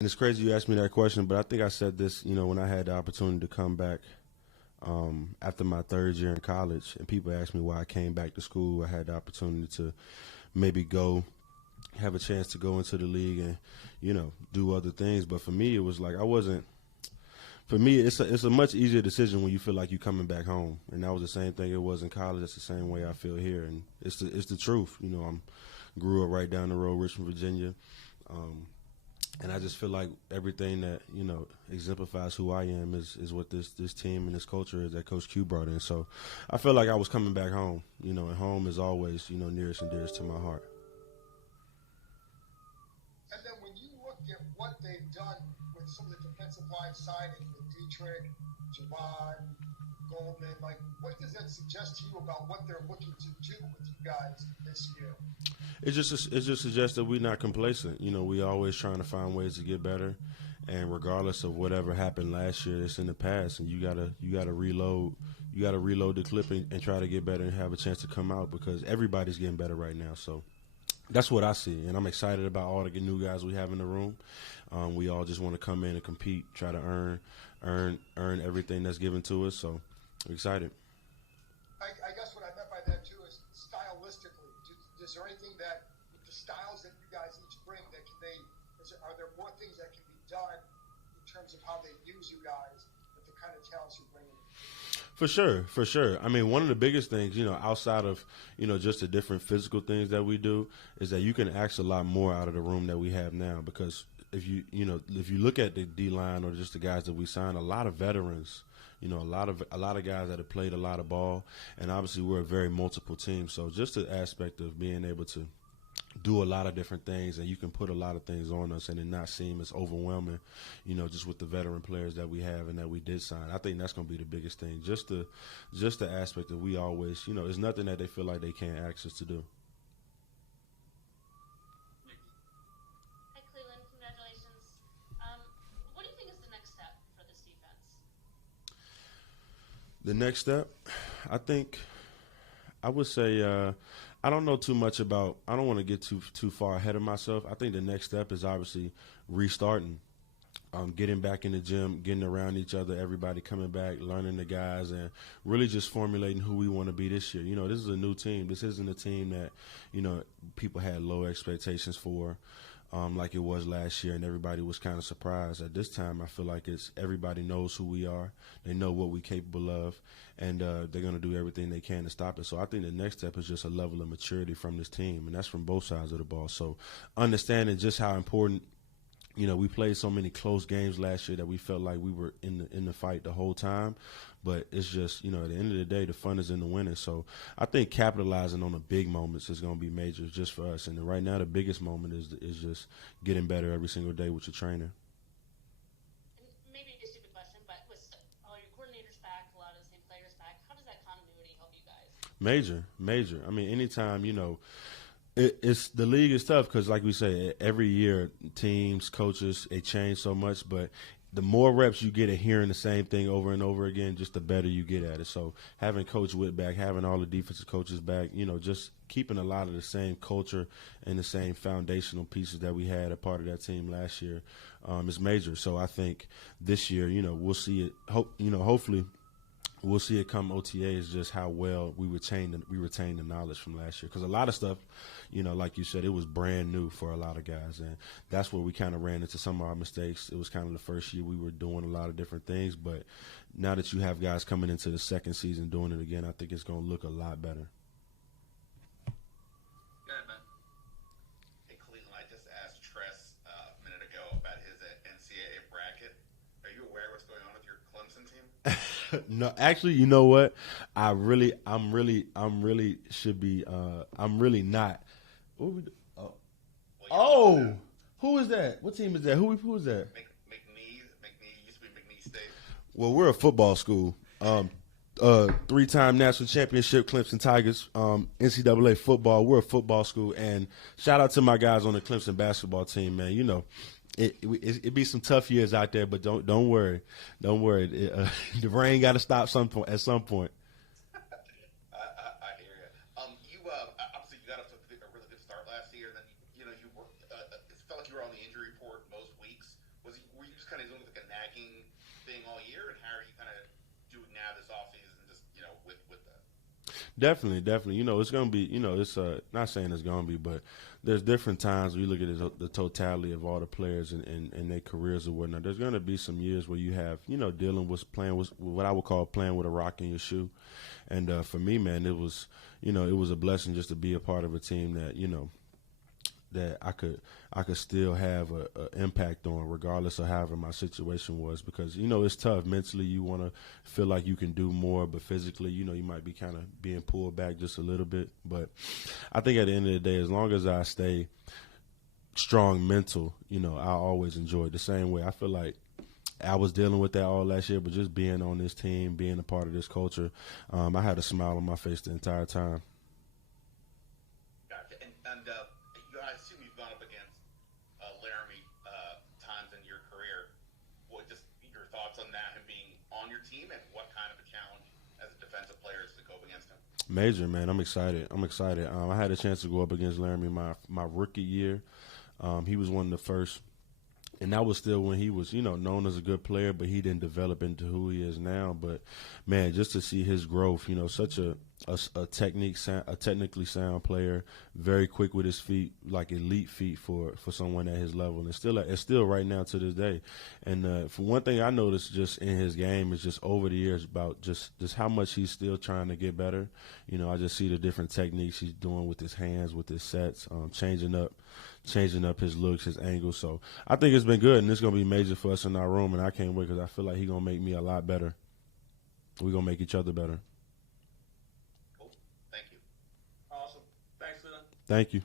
And it's crazy you asked me that question, but I think I said this, when I had the opportunity to come back after my third year in college, and people asked me why I came back to school. I had the opportunity to maybe go have a chance to go into the league and do other things. But for me, it was like I wasn't. For me, it's a much easier decision when you feel like you're coming back home, and that was the same thing it was in college. It's the same way I feel here, and it's the truth. I'm grew up right down the road, Richmond, Virginia. Um, and I just feel like everything that exemplifies who I am is what this team and this culture is that Coach Q brought in. So I feel like I was coming back home, and home is always nearest and dearest to my heart. And then when you look at what they've done with some of the defensive line signings with Dietrich, Javon, Goldman, like what does that suggest to you about what they're looking to do with you guys this year? It just suggests that we're not complacent. We always trying to find ways to get better, and regardless of whatever happened last year, it's in the past, and you gotta reload. You gotta reload the clip and try to get better and have a chance to come out because everybody's getting better right now. So that's what I see, and I'm excited about all the new guys we have in the room. We all just want to come in and compete, try to earn everything that's given to us. So I'm excited. I guess what I meant by that too is stylistically. Is there anything that with the styles that you guys each bring that are there more things that can be done in terms of how they use you guys with the kind of talents you're bringing? For sure, for sure. I mean, one of the biggest things, outside of, just the different physical things that we do, is that you can ask a lot more out of the room that we have now. Because if you look at the D line or just the guys that we signed, a lot of veterans, a lot of guys that have played a lot of ball, and obviously we're a very multiple team. So just the aspect of being able to do a lot of different things, and you can put a lot of things on us and it not seem as overwhelming, just with the veteran players that we have and that we did sign. I think that's going to be the biggest thing. Just the aspect that we always, it's nothing that they feel like they can't ask us to do. Hi, Clelin. Congratulations. What do you think is the next step for this defense? The next step, I think, I would say, I don't know too much about. I don't want to get too far ahead of myself. I think the next step is obviously restarting, getting back in the gym, getting around each other, everybody coming back, learning the guys, and really just formulating who we want to be this year. This is a new team. This isn't a team that people had low expectations for. Like it was last year, and everybody was kind of surprised. At this time, I feel like everybody knows who we are. They know what we're capable of, and they're going to do everything they can to stop it. So I think the next step is just a level of maturity from this team, and that's from both sides of the ball. So understanding just how important, we played so many close games last year that we felt like we were in the fight the whole time. But it's just, at the end of the day, the fun is in the winning. So I think capitalizing on the big moments is going to be major just for us. And right now, the biggest moment is just getting better every single day with your trainer. And maybe a stupid question, but with all your coordinators back, a lot of the same players back, how does that continuity help you guys? Major. I mean, anytime, it's the league is tough because, like we say, every year teams, coaches, they change so much. But the more reps you get at hearing the same thing over and over again, just the better you get at it. So having Coach Witt back, having all the defensive coaches back, just keeping a lot of the same culture and the same foundational pieces that we had a part of that team last year is major. So I think this year, we'll see it. Hopefully. We'll see it come OTAs just how well we retained the knowledge from last year. Because a lot of stuff, like you said, it was brand new for a lot of guys. And that's where we kind of ran into some of our mistakes. It was kind of the first year we were doing a lot of different things. But now that you have guys coming into the second season doing it again, I think it's going to look a lot better. Good, man. Hey, Cleveland, I just asked Tress a minute ago about his NCAA bracket. Are you aware what's going on with your Clemson team? No, actually, you know what? I'm really not. What we? Oh, who is that? What team is that? Who is that? McNeese used to be McNeese State. Well, we're a football school. 3-time national championship Clemson Tigers. NCAA football. We're a football school, and shout out to my guys on the Clemson basketball team, man. It be some tough years out there, but don't worry. The rain got to stop at some point. I hear you. You obviously you got off to a really good start last year. Then you worked. It felt like you were on the injury report most weeks. thing all year, and how are you kind of doing now this offseason, just with that? Definitely. It's going to be, it's not saying it's going to be, but there's different times when you look at the totality of all the players and their careers or whatnot. There's going to be some years where you have, dealing with playing with what I would call playing with a rock in your shoe. And for me, man, it was a blessing just to be a part of a team that, that I could still have an impact on, regardless of however my situation was, because it's tough mentally. You want to feel like you can do more, but physically, you might be kind of being pulled back just a little bit. But I think at the end of the day, as long as I stay strong mental, I always enjoy it the same way. I feel like I was dealing with that all last year, but just being on this team, being a part of this culture, I had a smile on my face the entire time. Gotcha. And I assume you've gone up against Laramie times in your career. What just your thoughts on that, him being on your team, and what kind of a challenge as a defensive player is to go up against him? Major, man. I'm excited. I had a chance to go up against Laramie my rookie year. He was one of the first. And that was still when he was, known as a good player, but he didn't develop into who he is now. But, man, just to see his growth, such a technically sound player, very quick with his feet, like elite feet for someone at his level. And it's still right now to this day. And for one thing I noticed just in his game is just over the years about just how much he's still trying to get better. I just see the different techniques he's doing with his hands, with his sets, changing up his looks, his angles. So I think it's been good, and it's going to be major for us in our room, and I can't wait because I feel like he's going to make me a lot better. We're going to make each other better. Cool. Thank you. Awesome. Thanks, Clelin. Thank you.